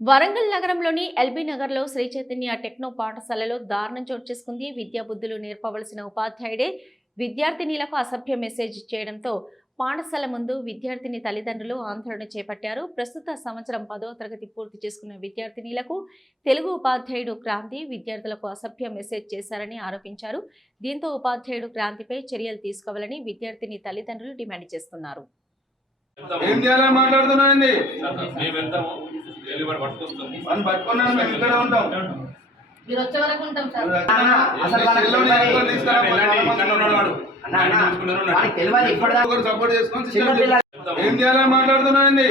వరంగల్ నగరంలోని ఎల్బీ నగర్లో శ్రీ చైతన్య టెక్నో పాఠశాలలో దారుణం చోటు చేసుకుంది. విద్యాబుద్ధులు నేర్పవలసిన ఉపాధ్యాయుడే విద్యార్థినిలకు అసభ్య మెసేజ్ చేయడంతో పాఠశాల ముందు విద్యార్థిని తల్లిదండ్రులు ఆందోళన చేపట్టారు. ప్రస్తుత సంవత్సరం 10వ తరగతి పూర్తి చేసుకున్న విద్యార్థినిలకు తెలుగు ఉపాధ్యాయుడు క్రాంతి విద్యార్థులకు అసభ్య మెసేజ్ చేశారని ఆరోపించారు. దీంతో ఉపాధ్యాయుడు క్రాంతిపై చర్యలు తీసుకోవాలని విద్యార్థిని తల్లిదండ్రులు డిమాండ్ చేస్తున్నారు. ఏం చేయాలని మాట్లాడుతున్నానండి. మీరు వచ్చే వరకు ఉంటాం సార్. సపోర్ట్ చేసుకొని ఏం చేయాలని మాట్లాడుతున్నానండి.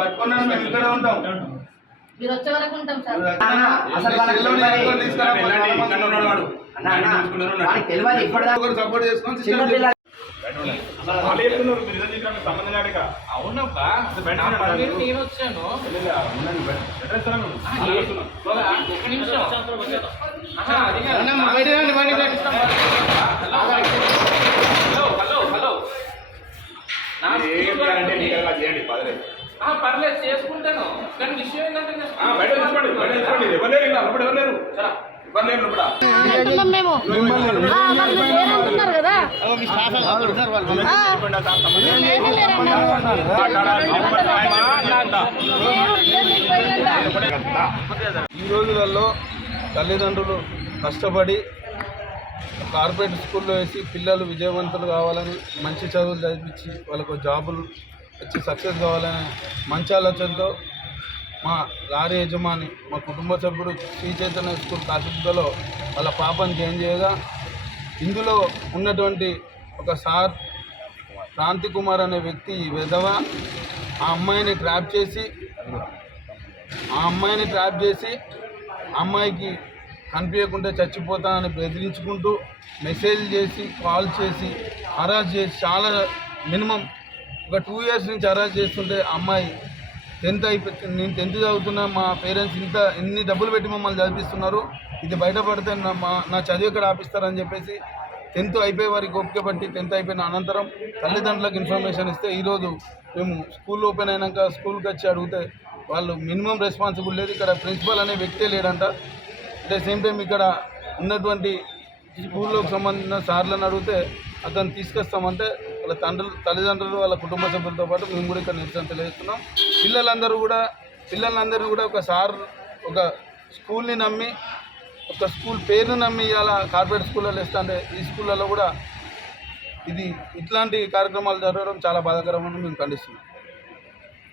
పట్టుకున్నాను మేము ఇక్కడ ఉంటాం. మీరు వచ్చే వరకు ఉంటాం సార్. సపోర్ట్ చేసుకొని అవునబ్బా నేను వచ్చాను. పర్లేదు చేసుకుంటాను, కానీ విషయం ఏంటంటే ఈ రోజులలో తల్లిదండ్రులు కష్టపడి కార్పొరేట్ స్కూల్లో వేసి పిల్లలు విజయవంతులు కావాలని, మంచి చదువులు చదివించి వాళ్ళకు జాబులు వచ్చి సక్సెస్ కావాలని మంచి ఆలోచనతో మా లారీ యజమాని, మా కుటుంబ సభ్యుడు శ్రీ చైతన్య స్కూల్ కాశీలో వాళ్ళ పాపని జాయిన్ చేయగా, ఇందులో ఉన్నటువంటి ఒక సార్ క్రాంతి కుమార్ అనే వ్యక్తి విధవ ఆ అమ్మాయిని ట్రాప్ చేసి అమ్మాయికి కనిపించకుండా చచ్చిపోతానని బెదిరించుకుంటూ మెసేజ్ చేసి, కాల్ చేసి, హరాస్ చేసి, చాలా మినిమం ఒక 2 years నుంచి హరాస్ చేస్తుంటే అమ్మాయి 10th అయిపోయింది. నేను 10th చదువుతున్నా, మా పేరెంట్స్ ఇన్ని డబ్బులు పెట్టి మమ్మల్ని చదివిస్తున్నారు, ఇది బయటపడితే నా చదువు ఎక్కడ ఆపిస్తారని చెప్పేసి 10th అయిపోయే వారికి ఓపిక పట్టి 10th అయిపోయిన అనంతరం తల్లిదండ్రులకు ఇన్ఫర్మేషన్ ఇస్తే, ఈరోజు మేము స్కూల్ ఓపెన్ అయినాక స్కూల్కి వచ్చి అడిగితే వాళ్ళు మినిమం రెస్పాన్సిబుల్ లేదు, ఇక్కడ ప్రిన్సిపల్ అనే వ్యక్తే లేడంట. అట్ ద సేమ్ టైం ఇక్కడ ఉన్నటువంటి స్కూల్లోకి సంబంధించిన సార్లను అడిగితే అతను తీసుకొస్తామంటే వాళ్ళ తల్లిదండ్రులు వాళ్ళ కుటుంబ సభ్యులతో పాటు మేము కూడా ఇక్కడ నిరసన తెలియజేస్తున్నాం. పిల్లలందరూ కూడా ఒక సార్, ఒక స్కూల్ని నమ్మి, ఒక స్కూల్ పేరును నమ్మి ఇలా కార్పొరేట్ స్కూళ్ళలో వేస్తుంటే ఈ స్కూళ్ళలో కూడా ఇట్లాంటి కార్యక్రమాలు జరగడం చాలా బాధాకరమని మేము ఖండిస్తున్నాం.